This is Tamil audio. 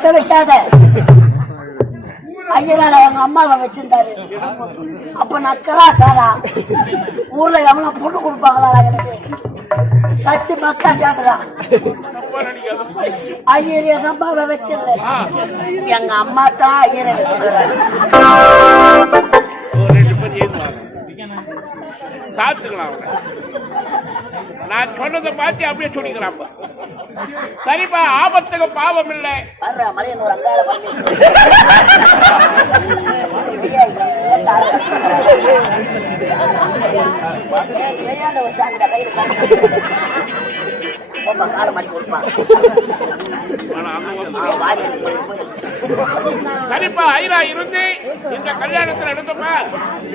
வைக்க வைக்காத. ஐயனால அவங்க அம்மாவை வச்சிருந்தாரு. அப்ப நக்கரா சாரா ஊர்ல எவ்வளவு பொண்ணு கொடுப்பாங்களா எனக்கு சத்தி மக்கா ஜாதகம். ஐயர் எங்க அம்மாவை வச்சிருந்த, எங்க அம்மா தான் ஐயரை வச்சிருக்கிறாரு. சாத்துக்கலாம். நான் சொன்னதை பார்த்து அப்படியே சொல்லிக்கலாம். சரிப்பா, ஆபத்துக்கு பாவம் இல்லை. மலையன் ஒரு அங்காள கால மாட்டி கொடுப்பான். சரிப்பா, ஐயா இருந்து இந்த கல்யாணத்தில் எடுத்தப்ப